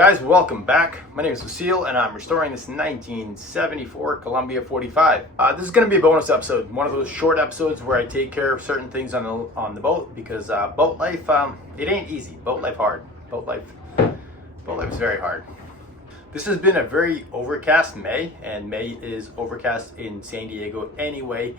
Guys, welcome back. My name is Vasil and I'm restoring this 1974 Columbia 45. This is going to be a bonus episode, one of those short episodes where I take care of certain things on the boat because boat life, it ain't easy. Boat life hard. Boat life is very hard. This has been a very overcast May, and May is overcast in San Diego anyway.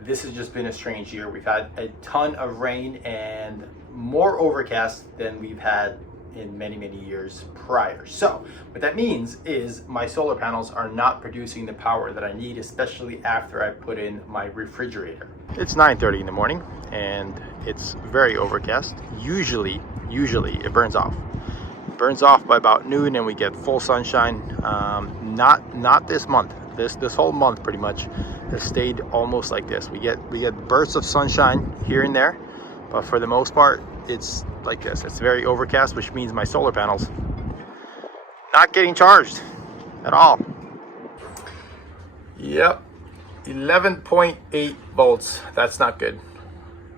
This has just been a strange year. We've had a ton of rain and more overcast than we've had in many years prior. So what that means is my solar panels are not producing the power that I need, especially after I put in my refrigerator. It's 9:30 in the morning and it's very overcast. Usually it burns off. It burns off by about noon and we get full sunshine. Not this month. This whole month pretty much has stayed almost like this. We get bursts of sunshine here and there, but for the most part it's like this. It's very overcast, which means my solar panels not getting charged at all. Yep, 11.8 volts. That's not good.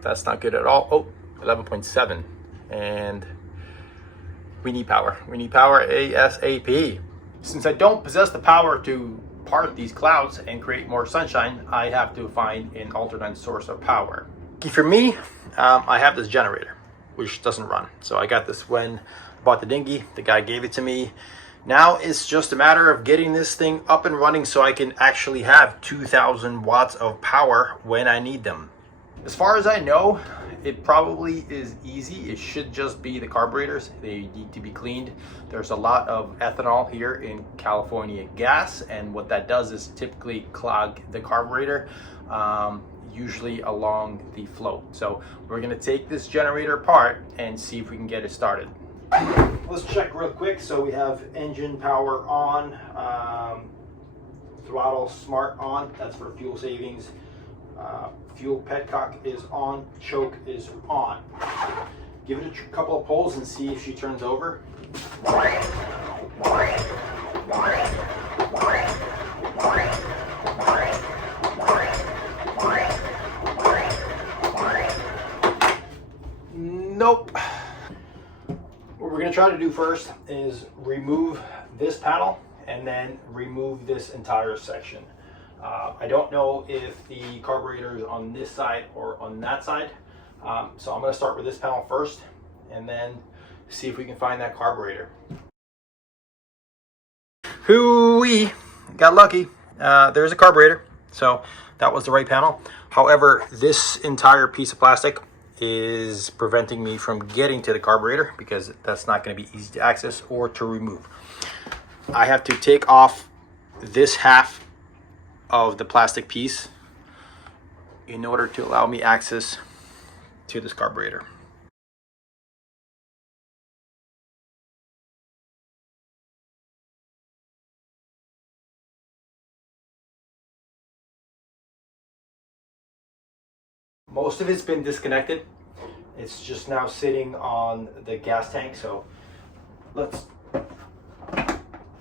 That's not good at all. Oh, 11.7. And we need power. We need power ASAP. Since I don't possess the power to part these clouds and create more sunshine, I have to find an alternate source of power. For me, I have this generator which doesn't run. So I got this when I bought the dinghy. The guy gave it to me. Now it's just a matter of getting this thing up and running so I can actually have 2,000 watts of power when I need them. As far as I know, it probably is easy. It should just be the carburetors. They need to be cleaned. There's a lot of ethanol here in California gas, and what that does is typically clog the carburetor, usually along the float. So we're going to take this generator apart and see if we can get it started. Let's check real quick. So we have engine power on, throttle smart on, that's for fuel savings. Fuel petcock is on, choke is on. Give it a couple of pulls and see if she turns over. Nope. What we're going to try to do first is remove this panel and then remove this entire section. I don't know if the carburetor is on this side or on that side. So I'm going to start with this panel first and then see if we can find that carburetor. Hoo-wee! Got lucky. There's a carburetor. So that was the right panel. However, this entire piece of plastic is preventing me from getting to the carburetor because that's not going to be easy to access or to remove. I have to take off this half of the plastic piece in order to allow me access to this carburetor. Most of it's been disconnected. It's just now sitting on the gas tank. So let's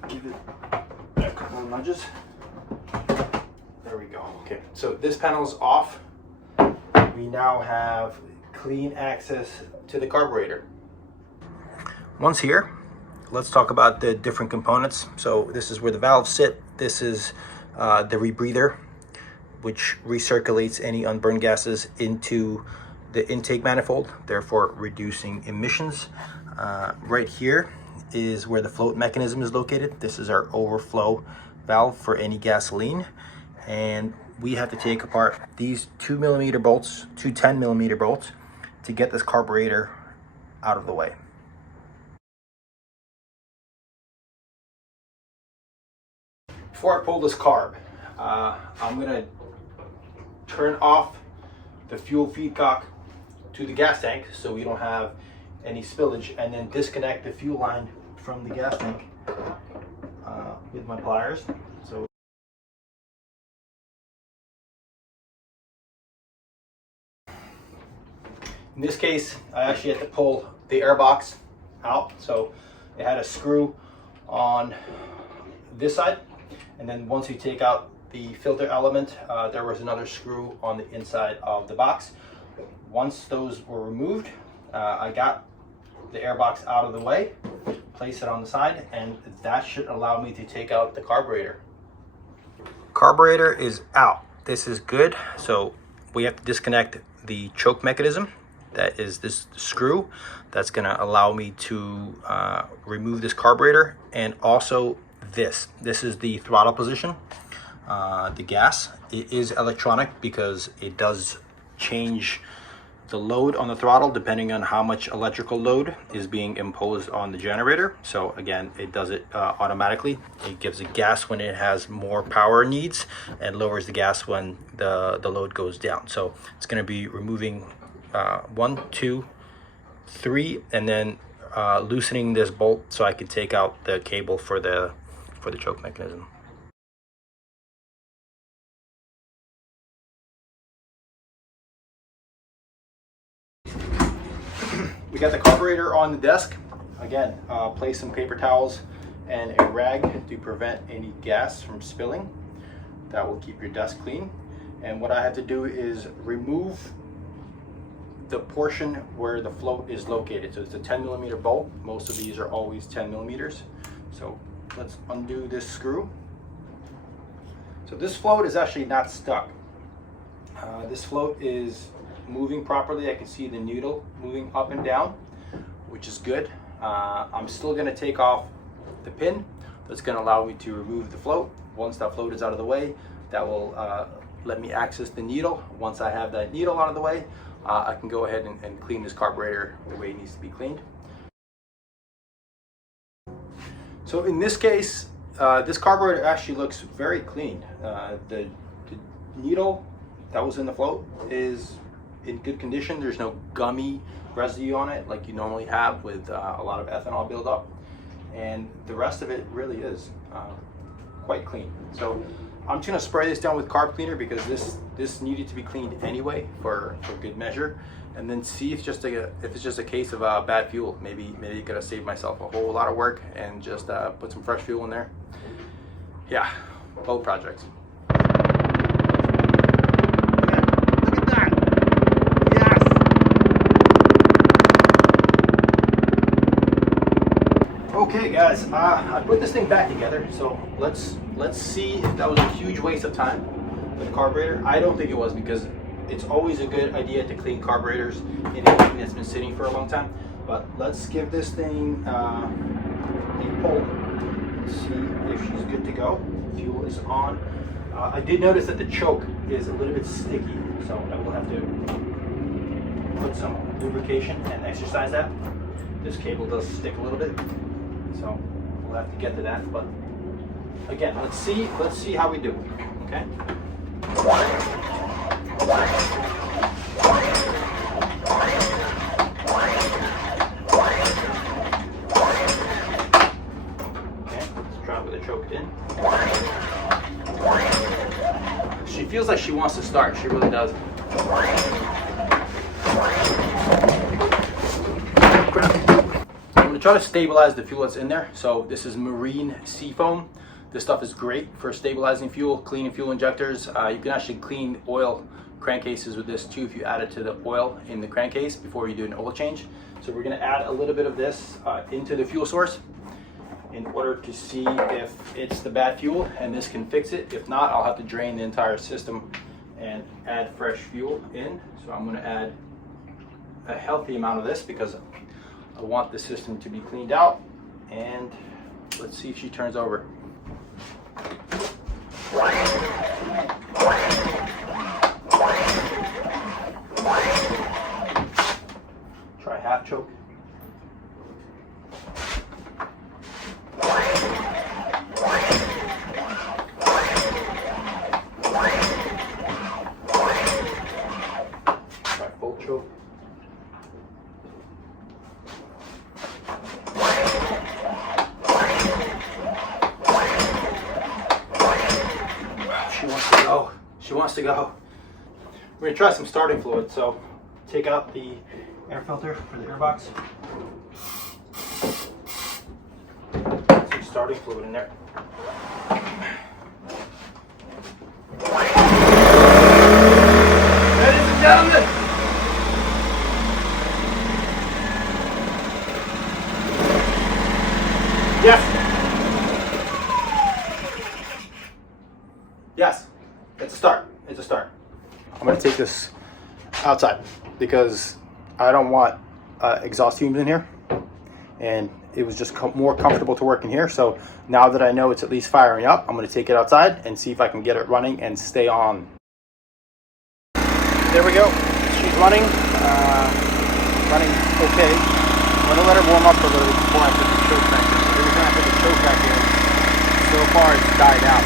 give it a couple of nudges. There we go. Okay, so this panel's off. We now have clean access to the carburetor. Once here, let's talk about the different components. So this is where the valves sit. This is the rebreather, which recirculates any unburned gases into the intake manifold, therefore reducing emissions. Right here is where the float mechanism is located. This is our overflow valve for any gasoline. And we have to take apart these 2mm bolts, two 10mm bolts, to get this carburetor out of the way. Before I pull this carb, I'm gonna turn off the fuel feed cock to the gas tank so we don't have any spillage, and then disconnect the fuel line from the gas tank with my pliers. So in this case, I actually had to pull the air box out. So it had a screw on this side, and then once you take out the filter element, there was another screw on the inside of the box. Once those were removed, I got the air box out of the way. place it on the side, and that should allow me to take out the carburetor. Carburetor is out. This is good. So we have to disconnect the choke mechanism. That is this screw that's going to allow me to remove this carburetor, and also this is the throttle position. The gas, it is electronic because it does change the load on the throttle depending on how much electrical load is being imposed on the generator. So again, it does it automatically. It gives it gas when it has more power needs and lowers the gas when the load goes down. So it's going to be removing 1, 2, 3, and then loosening this bolt so I can take out the cable for the choke mechanism. We got the carburetor on the desk. Again, place some paper towels and a rag to prevent any gas from spilling. That will keep your desk clean. And what I have to do is remove the portion where the float is located. So it's a 10mm bolt. Most of these are always 10mm. So let's undo this screw. So this float is actually not stuck. This float is moving properly. I can see the needle moving up and down, which is good. I'm still going to take off the pin. That's going to allow me to remove the float. Once that float is out of the way, that will let me access the needle. Once I have that needle out of the way, I can go ahead and clean this carburetor the way it needs to be cleaned. So in this case, this carburetor actually looks very clean. The needle that was in the float is in good condition. There's no gummy residue on it like you normally have with a lot of ethanol buildup, and the rest of it really is quite clean. So I'm just gonna spray this down with carb cleaner because this needed to be cleaned anyway for good measure, and then see if it's just a case of bad fuel. Maybe you could have saved myself a whole lot of work and just put some fresh fuel in there. Yeah, boat projects. Okay guys, I put this thing back together, so let's see if that was a huge waste of time with the carburetor. I don't think it was, because it's always a good idea to clean carburetors in anything that's been sitting for a long time. But let's give this thing a pull, see if she's good to go. Fuel is on. I did notice that the choke is a little bit sticky, so I will have to put some lubrication and exercise that. This cable does stick a little bit, so we'll have to get to that. But again, let's see how we do. Okay. Okay, let's try with the choke in. She feels like she wants to start. She really does. I'm going to try to stabilize the fuel that's in there. So this is marine sea foam. This stuff is great for stabilizing fuel, cleaning fuel injectors. You can actually clean oil crankcases with this too if you add it to the oil in the crankcase before you do an oil change. So we're going to add a little bit of this into the fuel source in order to see if it's the bad fuel, and this can fix it. If not, I'll have to drain the entire system and add fresh fuel in. So I'm going to add a healthy amount of this because I want the system to be cleaned out. And let's see if she turns over. Try half choke. Try full choke. She wants to go. We're gonna try some starting fluid. So take out the air filter for the airbox. Some starting fluid in there. Ladies and gentlemen, Yes. Yes. It's a start. It's a start. I'm going to take this outside because I don't want exhaust fumes in here. And it was just more comfortable to work in here. So now that I know it's at least firing up, I'm going to take it outside and see if I can get it running and stay on. There we go. She's running. Running okay. I'm going to let her warm up a little bit before I put the choke back in. Every time I put the choke back in, so far it's died out.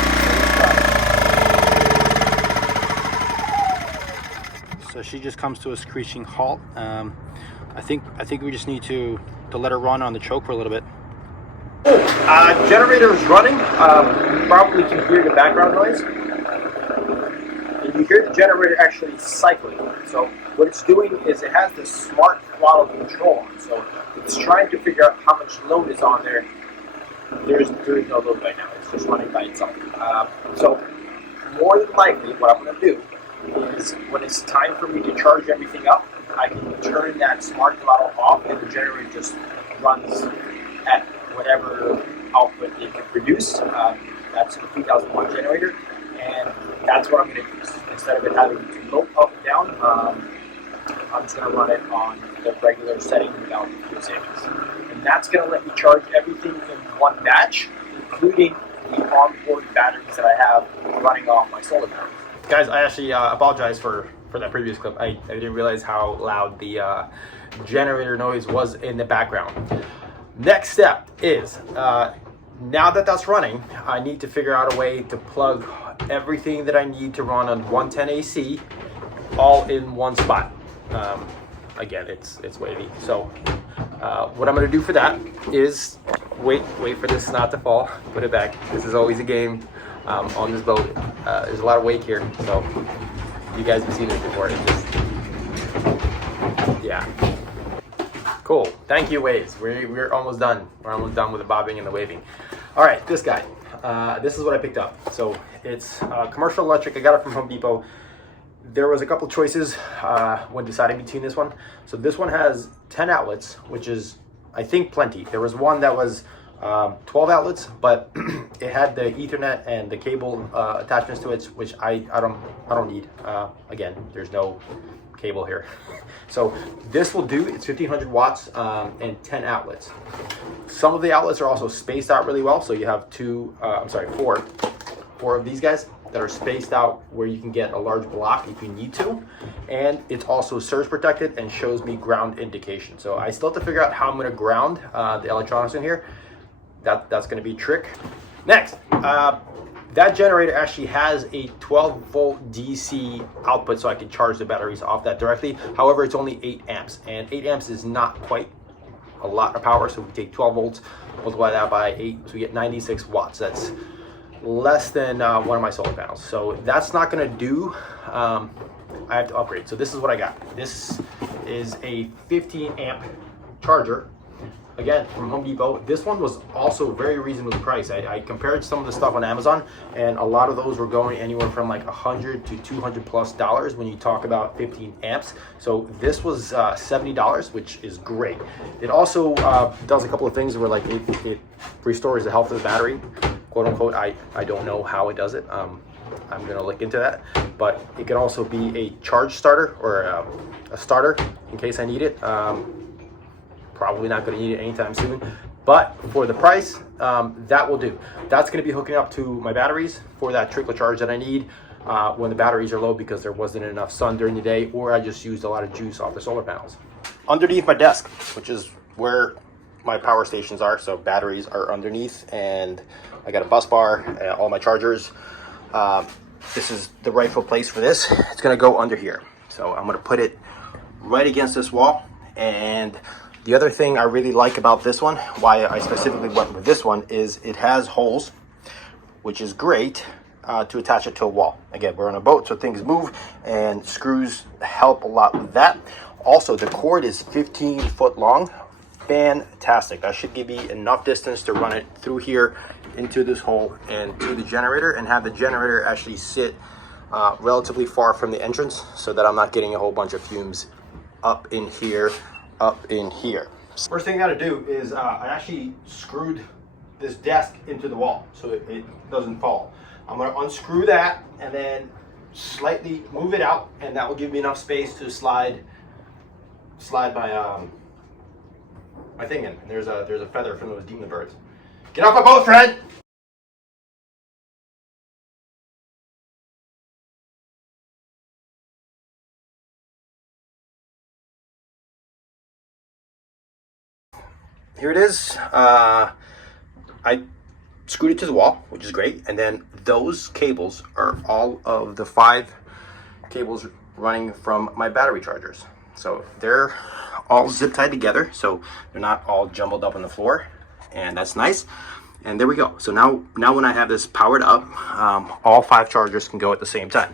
So she just comes to a screeching halt. I think we just need to let her run on the choke for a little bit. Generator is running. You probably can hear the background noise. And you hear the generator actually cycling. So what it's doing is it has this smart throttle control on. So it's trying to figure out how much load is on there. There is no load right now. It's just running by itself. So more than likely, what I'm going to do is when it's time for me to charge everything up, I can turn that smart throttle off and the generator just runs at whatever output it can produce. That's a 3000 watt generator, and that's what I'm going to use. Instead of it having to go up and down, I'm just going to run it on the regular setting without fuel savings. And that's going to let me charge everything in one batch, including the onboard batteries that I have running off my solar panels. Guys, I actually apologize for that previous clip. I didn't realize how loud the generator noise was in the background. Next step is, now that that's running, I need to figure out a way to plug everything that I need to run on 110 AC all in one spot. Again, it's wavy. So what I'm going to do for that is wait for this not to fall, put it back. This is always a game on this boat. There's a lot of wake here, so you guys have seen this before. It's just, yeah. Cool. Thank you, waves. We're almost done. We're almost done with the bobbing and the waving. All right, this guy. This is what I picked up. So it's commercial electric. I got it from Home Depot. There was a couple choices when deciding between this one. So this one has 10 outlets, which is, I think, plenty. There was one that was 12 outlets, but it had the Ethernet and the cable attachments to it, which I don't need. Again, there's no cable here. So this will do. It's 1500 watts and 10 outlets. Some of the outlets are also spaced out really well. So you have four of these guys that are spaced out where you can get a large block if you need to. And it's also surge protected and shows me ground indication. So I still have to figure out how I'm going to ground the electronics in here. That's going to be a trick. Next, that generator actually has a 12 volt DC output, so I can charge the batteries off that directly. However, it's only 8 amps, and 8 amps is not quite a lot of power. So we take 12 volts, multiply that by 8, so we get 96 watts. That's less than one of my solar panels. So that's not going to do. I have to upgrade. So this is what I got. This is a 15 amp charger. Again, from Home Depot. This one was also very reasonably priced. I compared some of the stuff on Amazon, and a lot of those were going anywhere from like $100 to $200+ when you talk about 15 amps. So this was $70, which is great. It also does a couple of things where like it restores the health of the battery, quote unquote. I don't know how it does it. I'm gonna look into that. But it can also be a charge starter or a starter in case I need it. Probably not going to need it anytime soon, but for the price, that will do. That's going to be hooking up to my batteries for that trickle charge that I need when the batteries are low because there wasn't enough sun during the day, or I just used a lot of juice off the solar panels. Underneath my desk, which is where my power stations are, so batteries are underneath, and I got a bus bar, all my chargers. This is the rightful place for this. It's going to go under here, so I'm going to put it right against this wall. And the other thing I really like about this one, why I specifically went with this one, is it has holes, which is great to attach it to a wall. Again, we're on a boat, so things move, and screws help a lot with that. Also, the cord is 15 foot long. Fantastic. That should give me enough distance to run it through here into this hole and to the generator, and have the generator actually sit relatively far from the entrance so that I'm not getting a whole bunch of fumes up in here. First thing I got to do is I actually screwed this desk into the wall so it doesn't fall. I'm going to unscrew that and then slightly move it out, and that will give me enough space to slide my my thing in. And there's a feather from those demon birds. Get off my boat, Fred! Here it is. I screwed it to the wall, which is great. And then those cables are all of the 5 cables running from my battery chargers. So they're all zip tied together, so they're not all jumbled up on the floor, and that's nice. And there we go. So now when I have this powered up, all 5 chargers can go at the same time,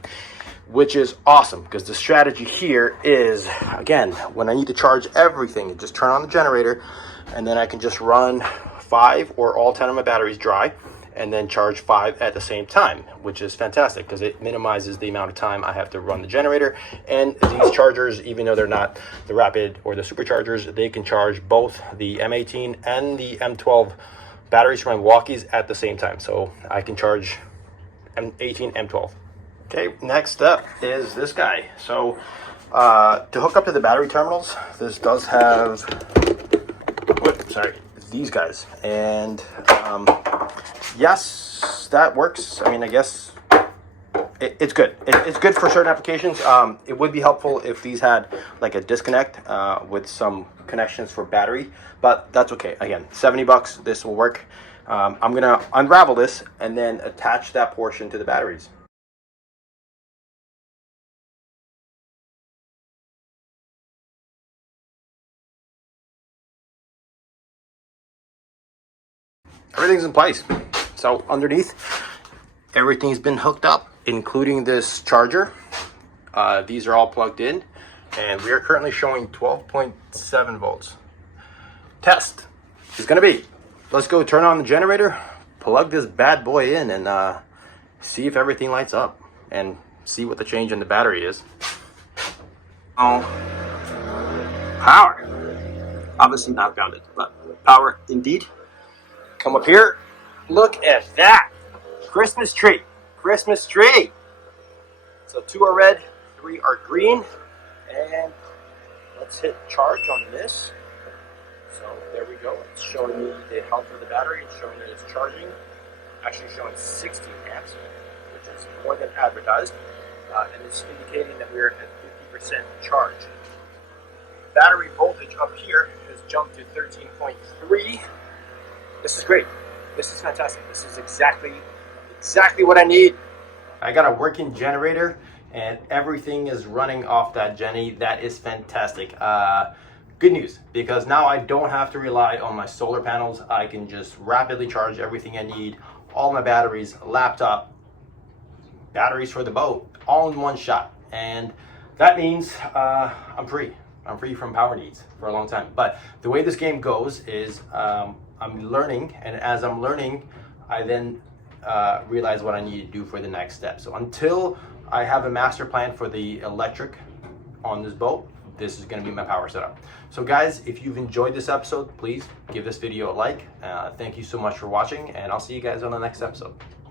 which is awesome, because the strategy here is, again, when I need to charge everything, just turn on the generator, and then I can just run 5 or all 10 of my batteries dry, and then charge 5 at the same time, which is fantastic because it minimizes the amount of time I have to run the generator. And these chargers, even though they're not the rapid or the superchargers, they can charge both the M18 and the M12 batteries from my walkies at the same time. So I can charge M18, M12. Okay, next up is this guy. So to hook up to the battery terminals, this does have, these guys. And yes, that works. I mean, I guess it's good. It's good for certain applications. It would be helpful if these had like a disconnect with some connections for battery, but that's okay. Again, $70, this will work. I'm gonna unravel this and then attach that portion to the batteries. Everything's in place. So underneath, everything's been hooked up, including this charger. These are all plugged in, and we are currently showing 12.7 volts. Test is gonna be, let's go turn on the generator, plug this bad boy in, and see if everything lights up, and see what the change in the battery is. Oh, power. Obviously not grounded, but power indeed. Come up here, look at that. Christmas tree, Christmas tree. So 2 are red, 3 are green. And let's hit charge on this. So there we go. It's showing me the health of the battery. It's showing that it's charging. Actually showing 16 amps, which is more than advertised. And it's indicating that we're at 50% charge. Battery voltage up here has jumped to 13.3. This is great. This is fantastic. This is exactly what I need. I got a working generator and everything is running off that Jenny. That is fantastic. Good news, because now I don't have to rely on my solar panels. I can just rapidly charge everything I need. All my batteries, laptop, batteries for the boat, all in one shot. And that means I'm free. I'm free from power needs for a long time. But the way this game goes is I'm learning, and as I'm learning, I then realize what I need to do for the next step. So until I have a master plan for the electric on this boat, this is going to be my power setup. So guys, if you've enjoyed this episode, please give this video a like. Thank you so much for watching, and I'll see you guys on the next episode.